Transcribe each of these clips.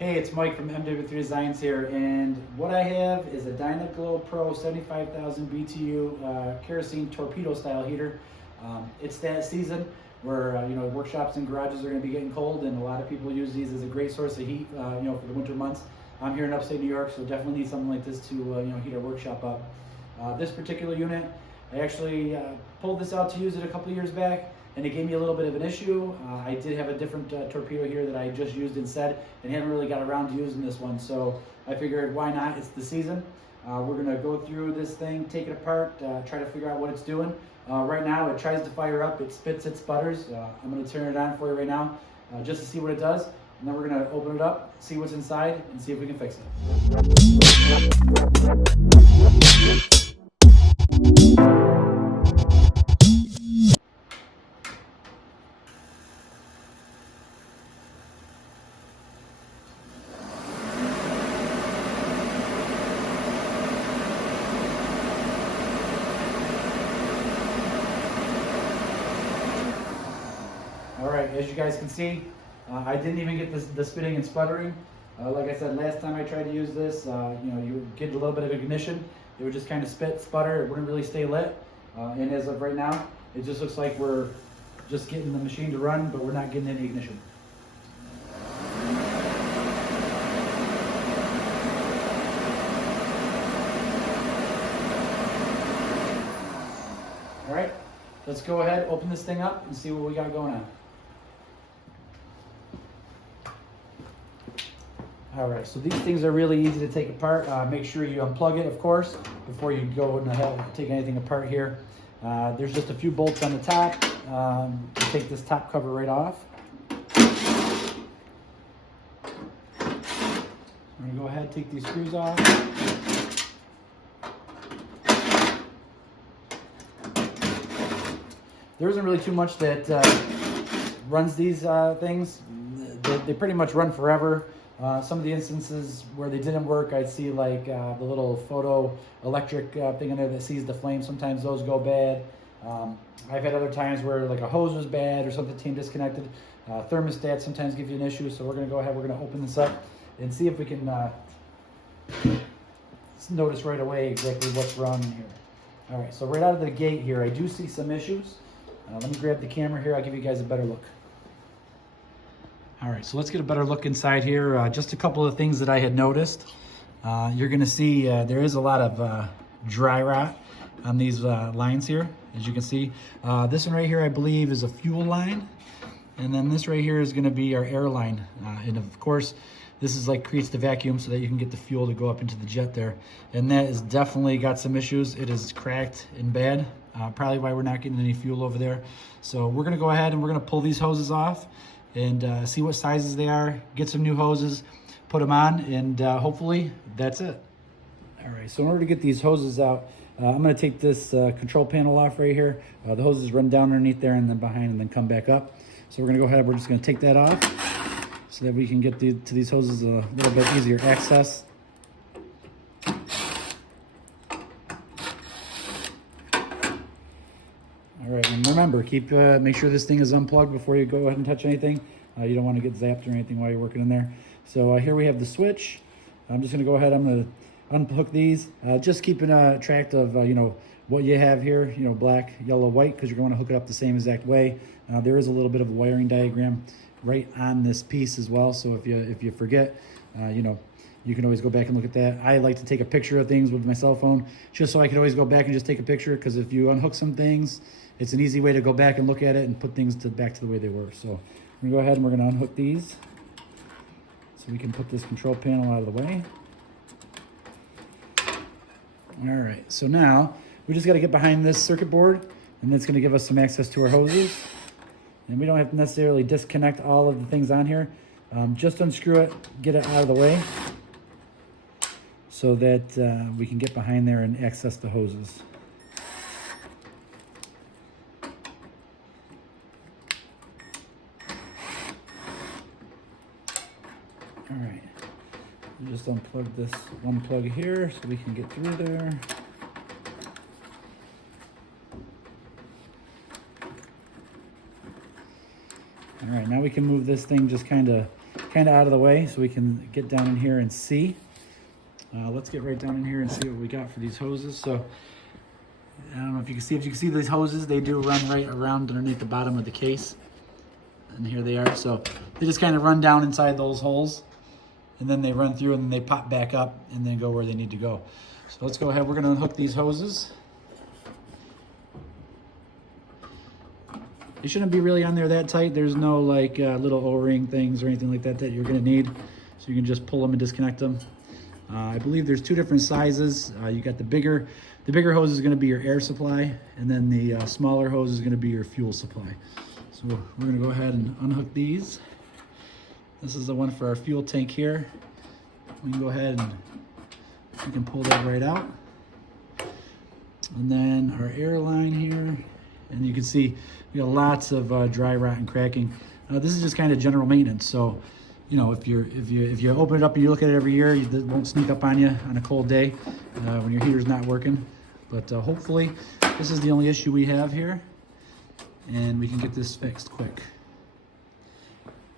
Hey, it's Mike from MW3 Designs here, and what I have is a Dynaglo Pro 75,000 BTU kerosene torpedo style heater. It's that season where workshops and garages are going to be getting cold, and a lot of people use these as a great source of heat, for the winter months. I'm here in upstate New York, so definitely need something like this to heat our workshop up. This particular unit, I actually pulled this out to use it a couple of years back, and it gave me a little bit of an issue. I did have a different torpedo here that I just used instead, and haven't really got around to using this one, so I figured why not. It's the season. We're gonna go through this thing, take it apart, try to figure out what it's doing. Right now it tries to fire up, it spits, it sputters. I'm gonna turn it on for you right now just to see what it does, and then we're gonna open it up, see what's inside, and see if we can fix it. All right, as you guys can see, I didn't even get the spitting and sputtering. Like I said, last time I tried to use this, you would get a little bit of ignition. It would just kind of spit, sputter, it wouldn't really stay lit. And as of right now, it just looks like we're just getting the machine to run, but we're not getting any ignition. All right, let's go ahead, open this thing up and see what we got going on. All right, so these things are really easy to take apart. Make sure you unplug it, of course, before you go and take anything apart here. There's just a few bolts on the top. Take this top cover right off. I'm gonna go ahead and take these screws off. There isn't really too much that runs these things. They pretty much run forever. Some of the instances where they didn't work, I'd see like the little photo electric thing in there that sees the flame. Sometimes those go bad. I've had other times where like a hose was bad or something came disconnected. Thermostats sometimes give you an issue, so we're gonna go ahead, we're gonna open this up and see if we can notice right away exactly what's wrong in here. All right, so right out of the gate here, I do see some issues. Let me grab the camera here, I'll give you guys a better look. All right, so let's get a better look inside here. Just a couple of things that I had noticed. You're gonna see there is a lot of dry rot on these lines here, as you can see. This one right here, I believe, is a fuel line. And then this right here is gonna be our air line. And of course, this is like creates the vacuum so that you can get the fuel to go up into the jet there. And that has definitely got some issues. It is cracked and bad. Probably why we're not getting any fuel over there. So we're gonna go ahead and we're gonna pull these hoses off and see what sizes they are, get some new hoses, put them on, and hopefully that's it. All right, so in order to get these hoses out, I'm gonna take this control panel off right here. The hoses run down underneath there and then behind and then come back up. So we're gonna go ahead, we're just gonna take that off so that we can get to these hoses a little bit easier access. All right, and remember, make sure this thing is unplugged before you go ahead and touch anything. You don't want to get zapped or anything while you're working in there. So here we have the switch. I'm just going to go ahead, I'm going to unplug these. Just keeping track of, what you have here, black, yellow, white, because you're going to hook it up the same exact way. There is a little bit of a wiring diagram right on this piece as well. So if you forget, you can always go back and look at that. I like to take a picture of things with my cell phone just so I can always go back and just take a picture, because if you unhook some things, it's an easy way to go back and look at it and put things back to the way they were. So we're gonna go ahead and we're gonna unhook these so we can put this control panel out of the way. All right, so now we just gotta get behind this circuit board, and that's gonna give us some access to our hoses. And we don't have to necessarily disconnect all of the things on here. Just unscrew it, get it out of the way so that we can get behind there and access the hoses. All right, just unplug this one plug here so we can get through there. All right, now we can move this thing just kind of kind of out of the way so we can get down in here and see. Let's get right down in here and see what we got for these hoses. So I don't know if you can see these hoses, they do run right around underneath the bottom of the case. And here they are. So they just kind of run down inside those holes, and then they run through and then they pop back up and then go where they need to go. So let's go ahead, we're gonna unhook these hoses. They shouldn't be really on there that tight. There's no like little O-ring things or anything like that that you're gonna need. So you can just pull them and disconnect them. I believe there's two different sizes. You got the bigger hose is gonna be your air supply, and then the smaller hose is gonna be your fuel supply. So we're gonna go ahead and unhook these. This is the one for our fuel tank here. We can go ahead and we can pull that right out. And then our air line here, and you can see we got lots of dry rot and cracking. This is just kind of general maintenance. So, you know, if you open it up and you look at it every year, it won't sneak up on you on a cold day when your heater's not working. But hopefully, this is the only issue we have here, and we can get this fixed quick.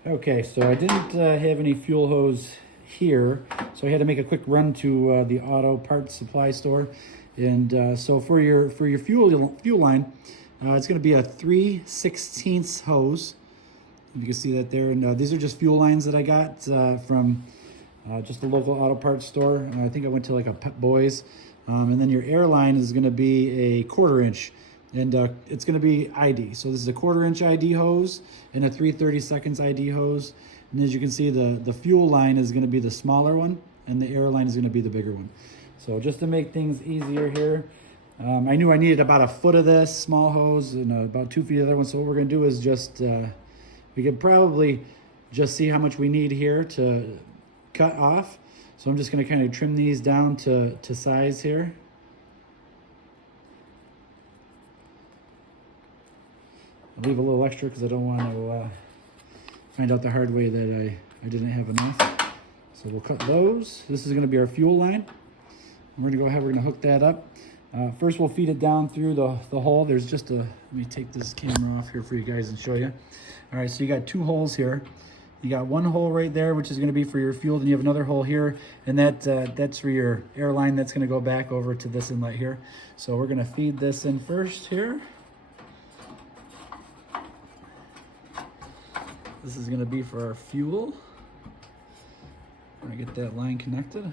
Okay, so I didn't have any fuel hose here, so I had to make a quick run to the auto parts supply store. And so for your fuel line, it's going to be a 3/16 hose. You can see that there. And these are just fuel lines that I got from just a local auto parts store. I think I went to like a Pep Boys. And then your air line is going to be a 1/4 inch. And it's going to be ID. So this is a 1/4 inch ID hose and a 3/32 ID hose. And as you can see, the fuel line is going to be the smaller one, and the air line is going to be the bigger one. So just to make things easier here, I knew I needed about 1 foot of this small hose and about 2 feet of the other one. So what we're going to do is just, we could probably just see how much we need here to cut off. So I'm just going to kind of trim these down to size here. I'll leave a little extra because I don't want to find out the hard way that I didn't have enough. So we'll cut those. This is going to be our fuel line. We're going to go ahead, we're going to hook that up. First we'll feed it down through the hole. There's just let me take this camera off here for you guys and show you. All right, so you got 2 holes here. You got 1 hole right there, which is going to be for your fuel. Then you have another hole here, and that's for your air line. That's going to go back over to this inlet here. So we're going to feed this in first here. This is going to be for our fuel. We're going to get that line connected.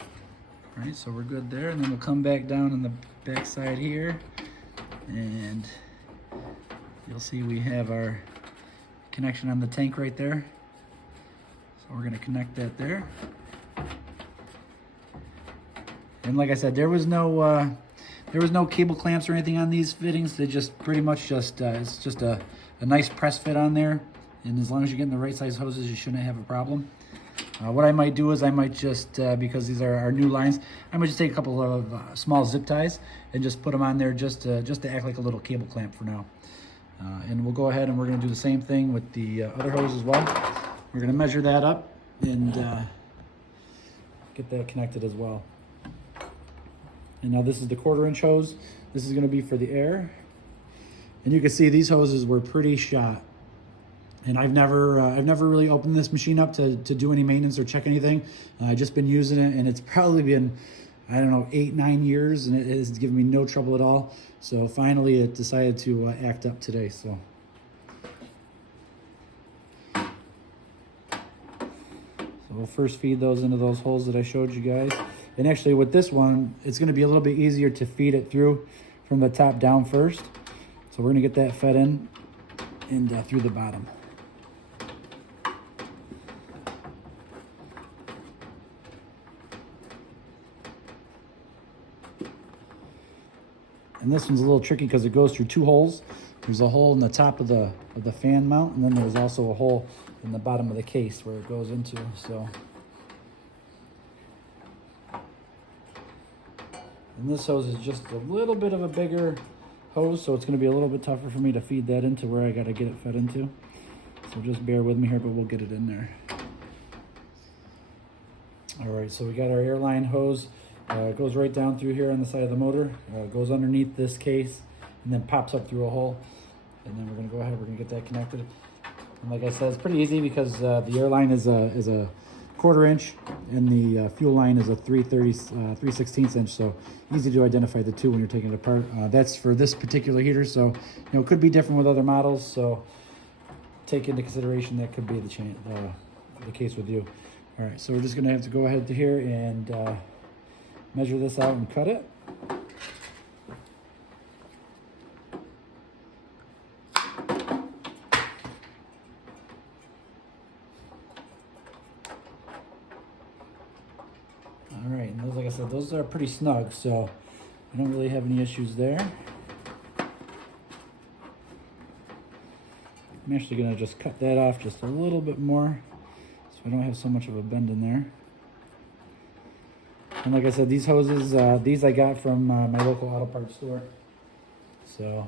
All right, so we're good there. And then we'll come back down on the back side here. And you'll see we have our connection on the tank right there. So we're going to connect that there. And like I said, there was no cable clamps or anything on these fittings. They just pretty much just, it's just a nice press fit on there, and as long as you're getting the right size hoses, you shouldn't have a problem. What I might do is I might just, because these are our new lines, I might just take a couple of small zip ties and just put them on there just to act like a little cable clamp for now. And we'll go ahead and we're going to do the same thing with the other hose as well. We're going to measure that up and get that connected as well. And now this is the 1/4 inch hose. This is going to be for the air. And you can see these hoses were pretty shot. And I've never really opened this machine up to do any maintenance or check anything. I've just been using it, and it's probably been, I don't know, 8-9 years, and it has given me no trouble at all. So finally it decided to act up today. So we'll first feed those into those holes that I showed you guys. And actually with this one, it's going to be a little bit easier to feed it through from the top down first. So we're going to get that fed in and through the bottom. And this one's a little tricky because it goes through 2 holes. There's a hole in the top of the fan mount, and then there's also a hole in the bottom of the case where it goes into. So, and this hose is just a little bit of a bigger hose, so it's going to be a little bit tougher for me to feed that into where I got to get it fed into. So just bear with me here, but we'll get it in there. All right, so we got our airline hose. It goes right down through here on the side of the motor, goes underneath this case, and then pops up through a hole. And then we're going to go ahead, we're going to get that connected. And like I said, it's pretty easy because the air line is a 1/4 inch and the fuel line is a 3/16 inch. So easy to identify the two when you're taking it apart. That's for this particular heater. So, it could be different with other models. So take into consideration that could be the case with you. All right, so we're just gonna have to go ahead to here and measure this out and cut it. All right, and those, like I said, those are pretty snug, so I don't really have any issues there. I'm actually gonna just cut that off just a little bit more so I don't have so much of a bend in there. And like I said, these hoses, these I got from my local auto parts store. So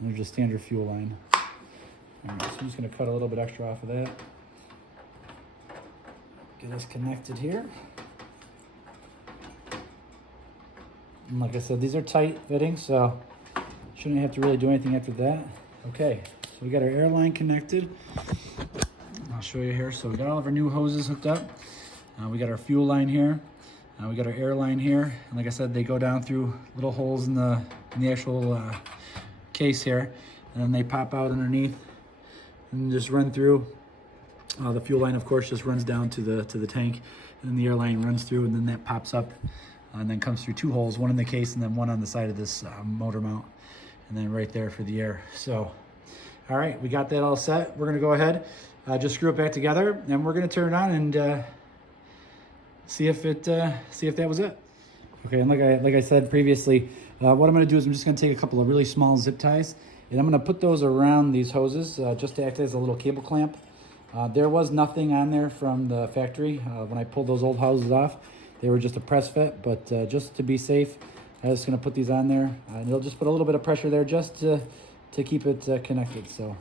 they're just standard fuel line. All right, so I'm just gonna cut a little bit extra off of that. Get this connected here. And like I said, these are tight fitting, so shouldn't have to really do anything after that. Okay, so we got our air line connected. I'll show you here. So we got all of our new hoses hooked up. We got our fuel line here. We got our air line here. And like I said, they go down through little holes in the actual case here. And then they pop out underneath and just run through. The fuel line, of course, just runs down to the tank. And then the air line runs through, and then that pops up and then comes through two holes, one in the case and then one on the side of this motor mount. And then right there for the air. So, all right, we got that all set. We're gonna go ahead, just screw it back together, and we're gonna turn it on and see if that was it. Okay, and like I said previously, what I'm gonna do is I'm just gonna take a couple of really small zip ties, and I'm gonna put those around these hoses just to act as a little cable clamp. There was nothing on there from the factory when I pulled those old hoses off. They were just a press fit, but just to be safe, I'm just gonna put these on there. And it'll just put a little bit of pressure there just to keep it connected. So.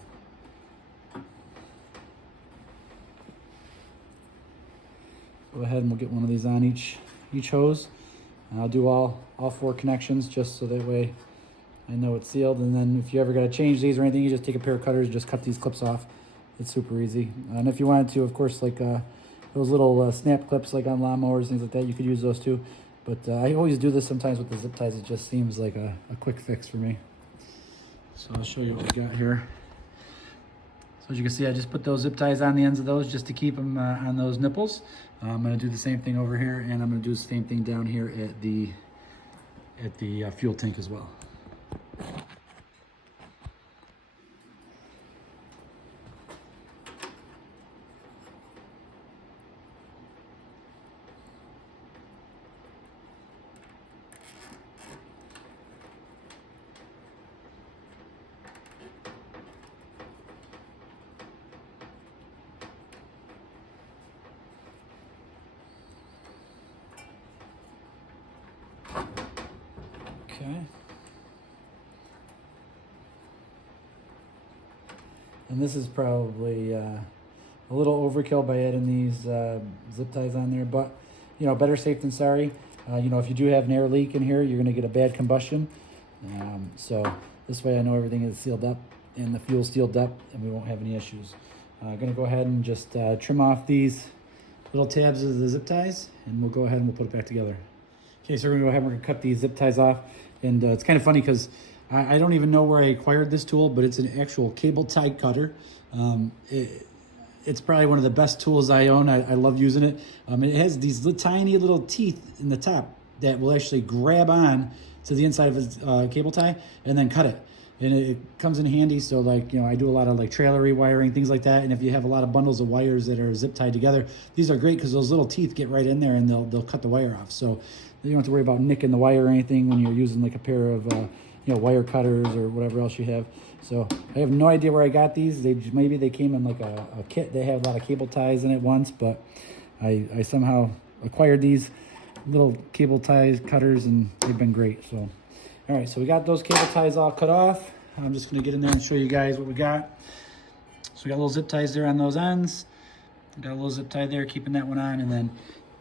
Go ahead and we'll get one of these on each hose. And I'll do all 4 connections just so that way I know it's sealed. And then if you ever got to change these or anything, you just take a pair of cutters and just cut these clips off. It's super easy. And if you wanted to, of course, like those little snap clips like on lawnmowers, things like that, you could use those too. But I always do this sometimes with the zip ties. It just seems like a quick fix for me. So I'll show you what we got here. So as you can see, I just put those zip ties on the ends of those just to keep them on those nipples. I'm going to do the same thing over here, and I'm going to do the same thing down here at the fuel tank as well. Okay. And this is probably a little overkill by adding these zip ties on there, but better safe than sorry. If you do have an air leak in here, you're going to get a bad combustion. So this way I know everything is sealed up and the fuel's sealed up and we won't have any issues. I'm going to go ahead and just trim off these little tabs of the zip ties, and we'll go ahead and we'll put it back together. Okay, so we're gonna go ahead and we're gonna cut these zip ties off. And it's kind of funny because I don't even know where I acquired this tool, but it's an actual cable tie cutter. It's probably one of the best tools I own. I love using it. It has these tiny little teeth in the top that will actually grab on to the inside of a cable tie and then cut it. And it comes in handy. So I do a lot of trailer rewiring, things like that. And if you have a lot of bundles of wires that are zip tied together, these are great because those little teeth get right in there and they'll cut the wire off. So you don't have to worry about nicking the wire or anything when you're using a pair of wire cutters or whatever else you have. So I have no idea where I got these. Maybe they came in a kit. They have a lot of cable ties in it once, but I somehow acquired these little cable ties cutters and they've been great. So all right, so we got those cable ties all cut off. I'm just gonna get in there and show you guys what we got. So we got little zip ties there on those ends. Got a little zip tie there, keeping that one on, and then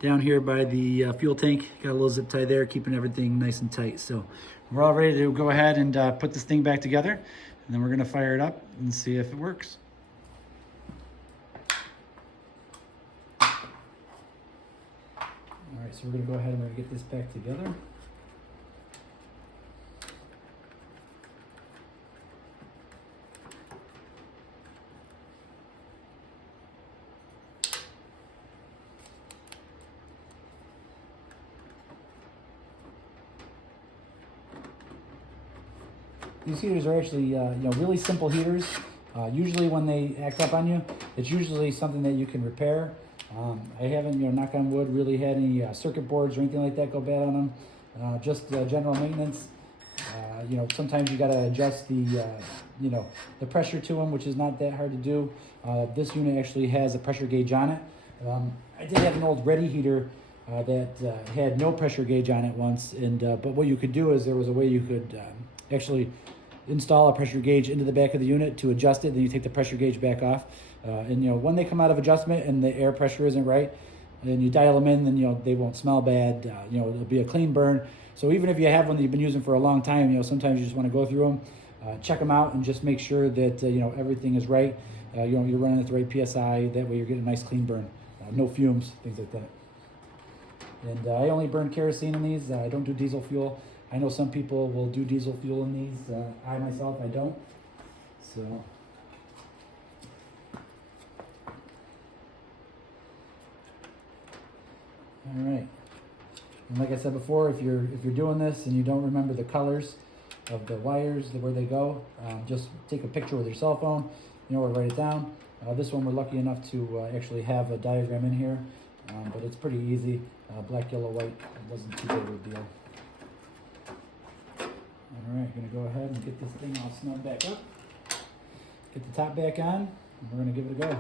down here by the fuel tank, got a little zip tie there, keeping everything nice and tight. So we're all ready to go ahead and put this thing back together, and then we're gonna fire it up and see if it works. right, so we're going to go ahead and we're going to get this back together. These heaters are actually, really simple heaters. Usually when they act up on you, it's usually something that you can repair. I haven't, knock on wood, really had any circuit boards or anything like that go bad on them. Just general maintenance. Sometimes you got to adjust the pressure to them, which is not that hard to do. This unit actually has a pressure gauge on it. I did have an old Ready heater that had no pressure gauge on it once, but what you could do is there was a way you could actually install a pressure gauge into the back of the unit to adjust it. Then you take the pressure gauge back off, when they come out of adjustment and the air pressure isn't right, and you dial them in, then they won't smell bad. It'll be a clean burn. So even if you have one that you've been using for a long time, sometimes you just want to go through them, check them out, and just make sure that everything is right. You're running at the right PSI. That way you're getting a nice clean burn, no fumes, things like that. And I only burn kerosene in these. I don't do diesel fuel. I know some people will do diesel fuel in these. I myself, I don't. So. All right. And like I said before, if you're doing this and you don't remember the colors of the wires, where they go, just take a picture with your cell phone, or write it down. This one we're lucky enough to actually have a diagram in here, but it's pretty easy. Black, yellow, white. It wasn't too big of a deal. All right, going to go ahead and get this thing all snug back up. Get the top back on, and we're going to give it a go.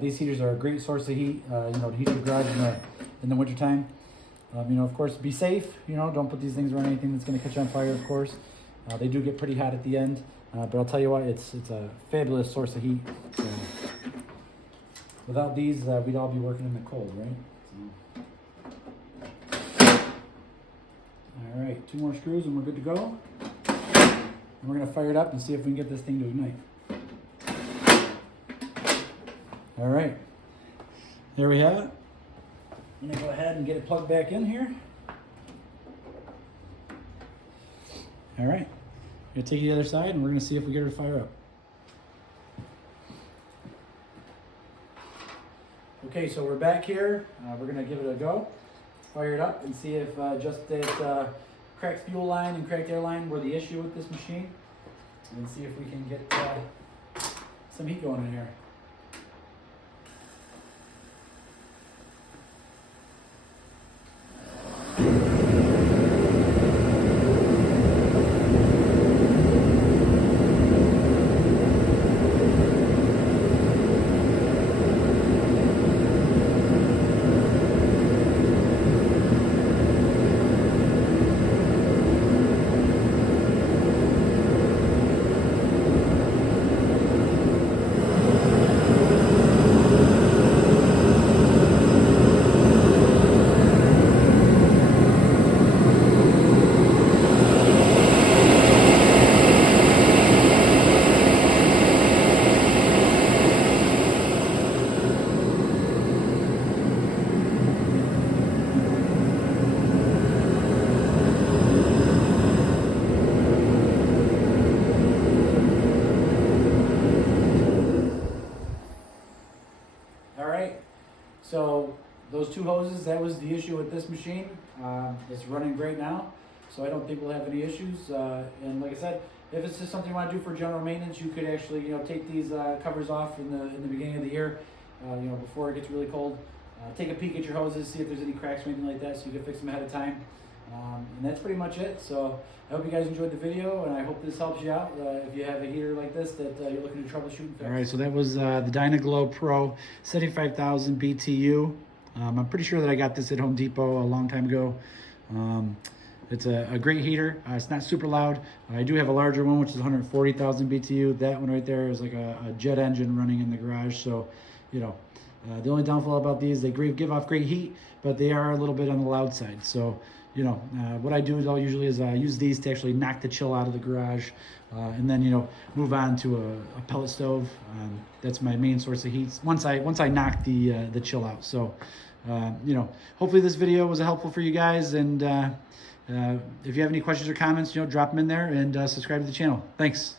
These heaters are a great source of heat, to heat your garage in the wintertime. Of course, be safe. Don't put these things around anything that's going to catch on fire, of course. They do get pretty hot at the end, but I'll tell you what, it's a fabulous source of heat. So, without these, we'd all be working in the cold, right? So. All right, 2 more screws and we're good to go. And we're going to fire it up and see if we can get this thing to ignite. All right, there we have it. I'm gonna go ahead and get it plugged back in here. All right, I'm gonna take it to the other side and we're gonna see if we get her to fire up. Okay, so we're back here. We're gonna give it a go, fire it up and see if just that cracked fuel line and cracked air line were the issue with this machine. And see if we can get some heat going in here. So those 2 hoses, that was the issue with this machine. It's running great now, so I don't think we'll have any issues. And like I said, if it's just something you want to do for general maintenance, you could actually, take these covers off in the beginning of the year, before it gets really cold. Take a peek at your hoses, see if there's any cracks or anything like that, so you can fix them ahead of time. And that's pretty much it. So I hope you guys enjoyed the video, and I hope this helps you out if you have a heater like this that you're looking to troubleshoot and fix. All right, so that was the Dynaglo Pro 75,000 BTU. I'm pretty sure that I got this at Home Depot a long time ago. It's a great heater. It's not super loud. I do have a larger one, which is 140,000 BTU. That one right there is like a jet engine running in the garage. So, you know, the only downfall about these, they give off great heat, but they are a little bit on the loud side. So, you know, what I do is I'll usually use these to actually knock the chill out of the garage, and then, you know, move on to a pellet stove. That's my main source of heat once I knock the chill out. So, you know, hopefully this video was helpful for you guys. And if you have any questions or comments, you know, drop them in there, and subscribe to the channel. Thanks.